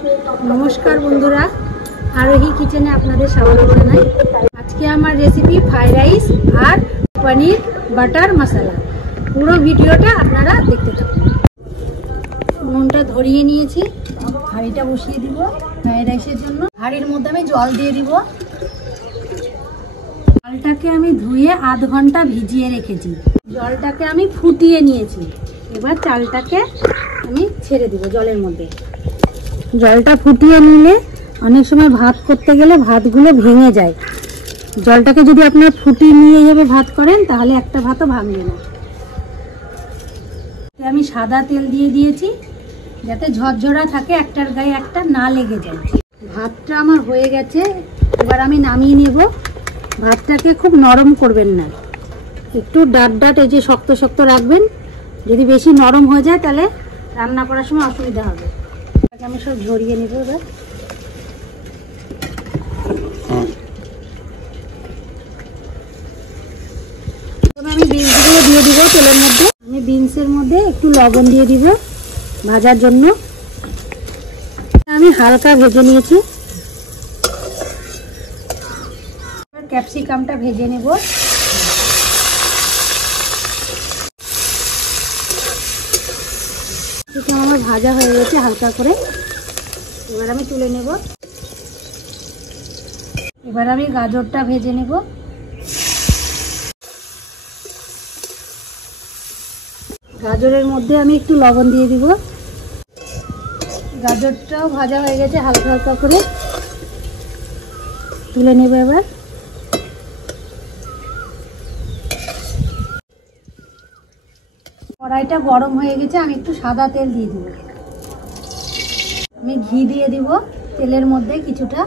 नमस्कार बंधुरा आरोही किचेने आपनादेर स्वागत जानाई। आज के आमार रेसिपि फ्राइड राइस और पनीर बाटार मसाला। पुरो भिडियोटा आपनारा देखते थाकुन। उनुनटा धरिए नियेछि, हाঁড়িটা बसिए দিব फ्राइड राइसेर जन्य। हाঁড়ির মধ্যে আমি জল দিয়ে দিব। চালটাকে আমি ধুয়ে আধ ঘন্টা ভিজিয়ে রেখেছি। জলটাকে আমি ফুটিয়ে নিয়েছি। এবার চালটাকে আমি ছেড়ে দিব জলের মধ্যে। জলটা ফুটিয়ে নিলে অনেক সময় ভাত করতে গেলে ভাতগুলো ভেঙে যায়। জলটাকে যদি আপনারা ফুটিয়ে নিয়ে এভাবে ভাত করেন তাহলে একটা ভাতও ভাঙবে না। আমি সাদা তেল দিয়ে দিয়েছি যাতে ঝরঝরা থাকে, একটার গায়ে একটা না লেগে যায়। ভাতটা আমার হয়ে গেছে, এবার আমি নামিয়ে নেব। ভাতটাকে খুব নরম করবেন না, একটু ডাট ডাট এই যে শক্ত শক্ত রাখবেন। যদি বেশি নরম হয়ে যায় তাহলে রান্না করার সময় অসুবিধা হবে। আমি সব ঝরিয়ে নিব। এবার আমি বিনসগুলো দিয়ে দিব তেলের মধ্যে। আমি বিনসের মধ্যে একটু লবণ দিয়ে দিব ভাজার জন্য। আমি হালকা ভেজে নিয়েছি। ক্যাপসিকামটা ভেজে নেব। আমার ভাজা হয়ে গেছে হালকা করে, এবার আমি তুলে নেব। এবার আমি গাজরটা ভেজে নেব। গাজরের মধ্যে আমি একটু লবণ দিয়ে দিব। গাজরটাও ভাজা হয়ে গেছে হালকা হালকা করে, তুলে নেব। এবার কড়াইটা গরম হয়ে গেছে, আমি একটু সাদা তেল দিয়ে দিব। আমি ঘি দিয়ে দিব তেলের মধ্যে কিছুটা।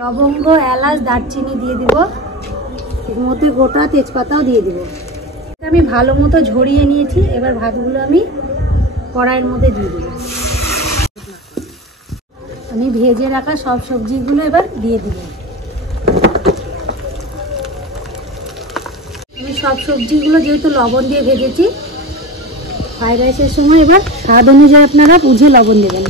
লবঙ্গ, এলাচ, দারচিনি দিয়ে দিব। এর মধ্যে গোটা তেজপাতাও দিয়ে দিব। আমি ভালো মতো ঝরিয়ে নিয়েছি। এবার ভাতগুলো আমি কড়াইয়ের মধ্যে দিয়ে দিব। আমি ভেজে রাখা সব সবজিগুলো এবার দিয়ে দিব। আমি সব সবজিগুলো যেহেতু লবণ দিয়ে ভেজেছি, ফ্রাইড রাইসের সময় এবার স্বাদ অনুযায়ী আপনারা বুঝে লবণ দেবেন।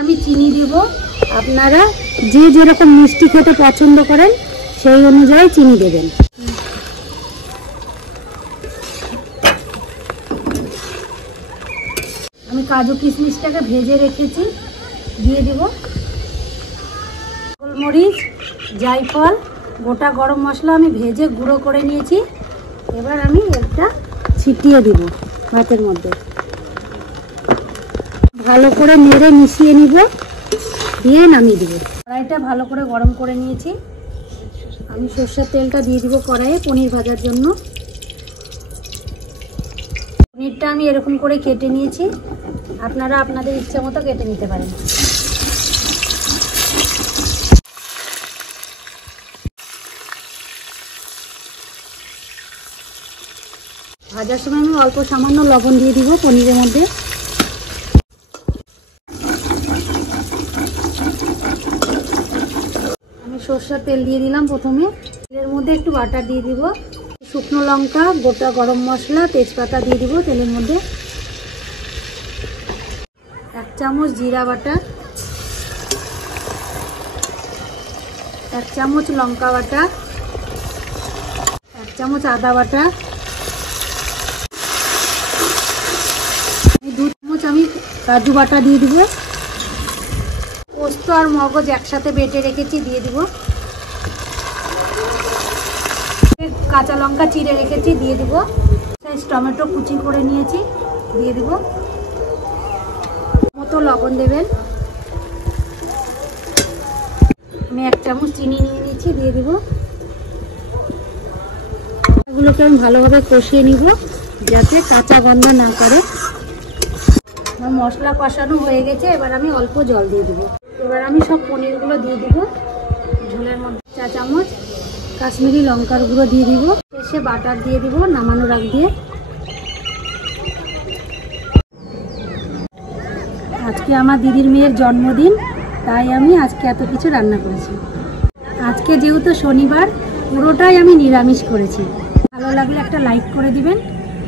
আমি চিনি দেব। আপনারা যে যেরকম মিষ্টি খেতে পছন্দ করেন সেই অনুযায়ী চিনি দেবেন। আমি কাজু কিশমিশটাকে ভেজে রেখেছি, দিয়ে দেব। গোলমরিচ, জায়ফল, গোটা গরম মশলা আমি ভেজে গুঁড়ো করে নিয়েছি। এবার আমি একটা ছিটিয়ে দিব ভাতের মধ্যে। ভালো করে নেড়ে মিশিয়ে নিব, দিয়ে নামিয়ে দিব। কড়াইটা ভালো করে গরম করে নিয়েছি। আমি সরষের তেলটা দিয়ে দিব কড়াইয়ে পনির ভাজার জন্য। পনিরটা আমি এরকম করে কেটে নিয়েছি, আপনারা আপনাদের ইচ্ছা মতো কেটে নিতে পারেন। ভাজার সময় আমি অল্প সামান্য লবণ দিয়ে দিব পনিরের মধ্যে। আমি সরষের তেল দিয়ে দিলাম প্রথমে। তেলের মধ্যে একটু বাটার দিয়ে দিব। শুকনো লঙ্কা, গোটা গরম মশলা, তেজপাতা দিয়ে দিব তেলের মধ্যে। 1 চামচ জিরা বাটা, 1 চামচ লঙ্কা বাটা, 1 চামচ আদা বাটা, 2 চামচ আমি কাজু বাটা দিয়ে দিব। পোস্ত আর মগজ একসাথে বেটে রেখেছি, দিয়ে দিব। কাঁচা লঙ্কা চিড়ে রেখেছি, দিয়ে দিব। টমেটো কুচি করে নিয়েছি, দিয়ে দিব। মতো লবণ দেবেন। আমি 1 চামচ চিনি নিয়ে নিয়েছি, দিয়ে দিব। এগুলোকে আমি ভালোভাবে কষিয়ে নিব যাতে কাঁচা গন্ধ না করে। আমার মশলা কষানো হয়ে গেছে, এবার আমি অল্প জল দিয়ে দিব। এবার আমি সব পনিরগুলো দিয়ে দিব ঝোলের মধ্যে। 4 চামচ কাশ্মীরি লঙ্কার গুঁড়ো দিয়ে দিব। শেষে বাটার দিয়ে দিব নামানোর আগ দিয়ে। আজকে আমার দিদির মেয়ের জন্মদিন, তাই আমি আজকে এত কিছু রান্না করেছি। আজকে যেহেতু শনিবার, পুরোটাই আমি নিরামিষ করেছি। ভালো ভালো লাগলে একটা লাইক করে দিবেন,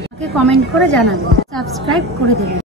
আমাকে কমেন্ট করে জানাবেন, সাবস্ক্রাইব করে দেবেন।